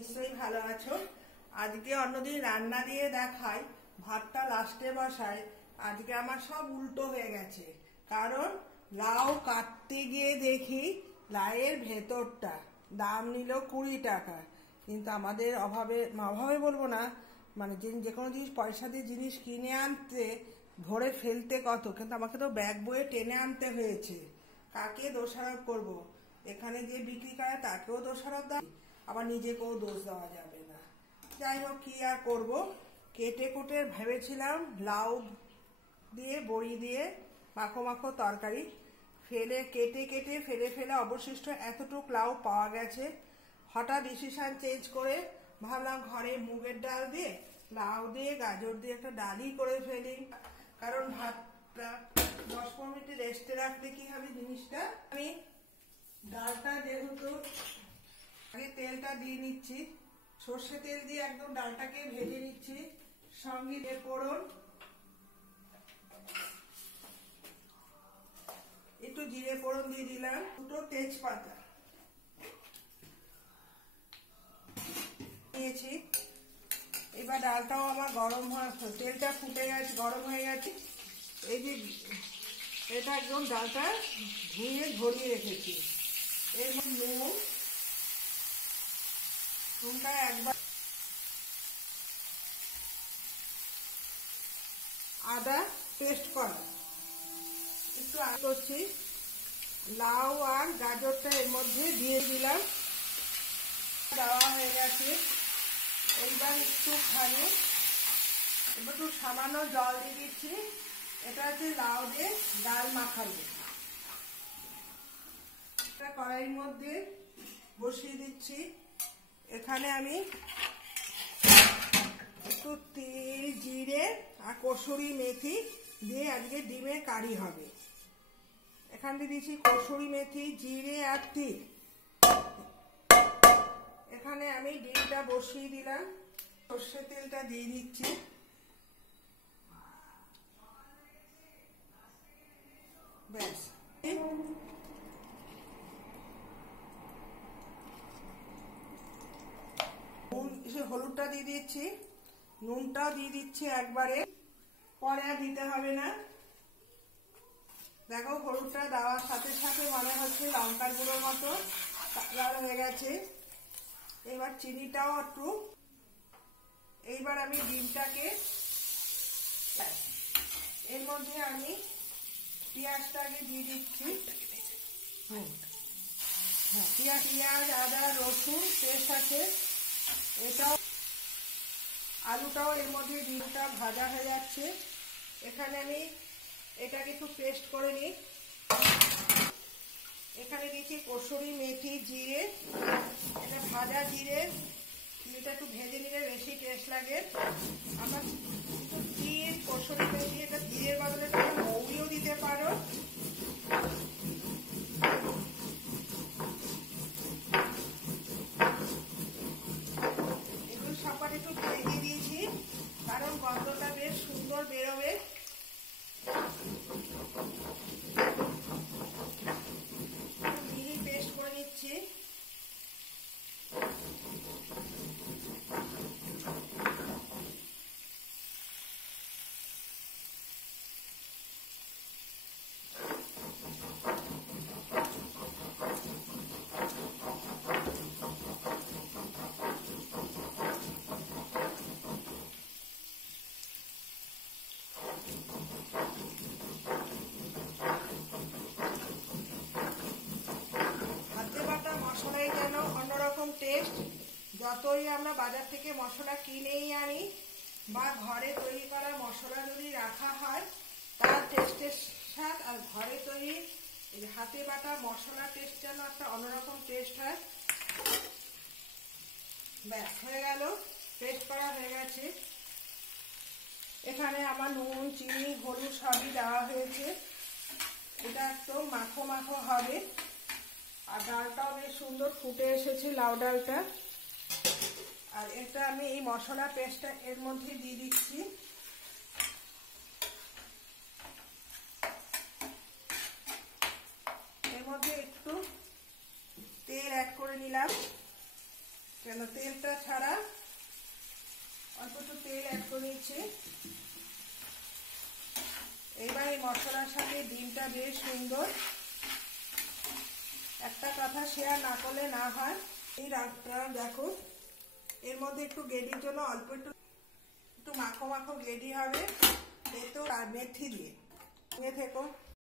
নিশ্চয়ই ভালো আছো। আজকে অন্যদিন রান্না দিয়ে দেখাই, ভাতটা লাস্টে বসাই। আজকে আমার সব উল্টো হয়ে গেছে, কারণ লাউ কাটতে গিয়ে দেখি লাউয়ের ভেতরটা দাম নিল 20 টাকা। কিন্তু আমাদের অভাবে বলবো না, মানে যে কোনো জিনিস পয়সা দিয়ে জিনিস কিনে আনতে ধরে ফেলতে কত, কিন্তু আমাকে তো ব্যাগ বয়ে টেনে আনতে হয়েছে। কাকে দোষারোপ করব? এখানে যে বিক্রি করে তাকেও দোষারোপ দাও, আবার নিজেকেও দোষ দেওয়া যাবে না। যাই হোক, কি আর করব, কেটে কুটে ভেবেছিলাম লাউ দিয়ে বড়ি দিয়ে মাখো মাখো তরকারি, কেটে ফেলে অবশিষ্ট এতটুক লাউ পাওয়া গেছে। হঠাৎ ডিসিশন চেঞ্জ করে ভাবলাম ঘরে মুগের ডাল দিয়ে লাউ দিয়ে গাজর দিয়ে একটা ডালই করে ফেলি, কারণ ভাতটা 10-15 মিনিট রেস্টে রাখলে কি হবে জিনিসটা। আমি ডালটা যেহেতু আগে তেলটা দিয়ে নিচ্ছি, সর্ষে তেল দিয়ে একদম ডালটাকে ভেজে নিচ্ছি। সঙ্গে দিয়ে ফোড়ন, একটু জিরে ফোড়ন দিয়ে দিলাম, 2টো তেজপাতা নিয়েছি। এবার ডালটাও আমার তেলটা ফুটে গেছে, গরম হয়ে গেছে। এই যে এটা একদম ডালটা ধুয়ে ঝরিয়ে রেখেছি। এর মধ্যে নুনটা একবার, আদা পেস্ট করা, একটু করছি। লাউ আর গাজরটা এর মধ্যে দিয়ে দিলাম, দেওয়া হয়ে গেছে। এইবার একটু সামান্য জল দিয়ে দিচ্ছি। এটা হচ্ছে লাউ দিয়ে ডাল মাখাবো। এটা কড়াইয়ের মধ্যে বসিয়ে দিচ্ছি। এখানে আমি একটু তিল, জিরে আর কসুরি মেথি দিয়ে আজকে ডিমের কারি হবে। এখান দিয়ে দিচ্ছি কসুরি মেথি, জিরে আর তিল। এখানে আমি ডিমটা বসিয়ে দিলাম, সর্ষে তেলটা দিয়ে দিচ্ছি। ব্যাস, হলুদটা দিয়ে দিচ্ছি, নুনটাও দিয়ে দিচ্ছি একবারে, পরে আর দিতে হবে না। দেখো হলুদটা দেওয়ার সাথে সাথে মনে হচ্ছে লঙ্কার গুঁড়োর মতো কালার হয়ে গেছে। এবার চিনিটাও একটু, এইবার আমি ডিমটাকে, এর মধ্যে আমি পেঁয়াজটাকে দিয়ে দিচ্ছি। পেঁয়াজ, আদা, রসুন পেস্ট আছে, এটাও, আলুটাও এর মধ্যে ডিমটা ভাজা হয়ে যাচ্ছে। এখানে আমি এটাকে একটু পেস্ট করে নিই। এখানে দিচ্ছি কসুরি মেথি, জিরে, এটা ভাজা জিরে, এটা একটু ভেজে নিলে বেশি টেস্ট লাগে। আমার একটু জিরে, কসুরি মেথি, এটা জিরের বদলে তোমরা মৌরিও দিতে পারো। এগুলো সবার একটু ভেজে দিয়েছি, কারণ গন্ধটা বেশ সুন্দর বেরোবে। মিহি পেস্ট করে নিচ্ছি। টেস্ট, যতই আমরা বাজার থেকে মশলা কিনেই আনি বা ঘরে তৈরি করা মশলা যদি রাখা হয়, তার টেস্টের স্বাদ আর ঘরে তৈরি হাতে বাটা মশলা টেস্ট যেন একটা অন্যরকম টেস্ট হয়। ব্যাস হয়ে গেল, পেস্ট করা হয়ে গেছে। এখানে আমার নুন, চিনি, হলুদ সবই দেওয়া হয়েছে। এটা একদম মাখো মাখো হবে। আর ডালটাও বেশ সুন্দর ফুটে এসেছে, লাউ ডালটা। আর এটা আমি এই মশলা পেস্টটা এর মধ্যে দিয়ে দিচ্ছি। এর মধ্যে একটু তেল অ্যাড করে নিলাম। কেন তেলটা ছাড়া। অল্প একটু তেল অ্যাড করে নিচ্ছি। এবার এই মশলার সাথে ডিমটা বেশ সুন্দর। একটা কথা শেয়ার না করলে না হয়, এই রাতটা দেখো এর মধ্যে একটু গ্রেভির জন্য অল্প একটু মাখো মাখো গ্রেভি হবে, এতো আর মেথি দিয়ে থেকো।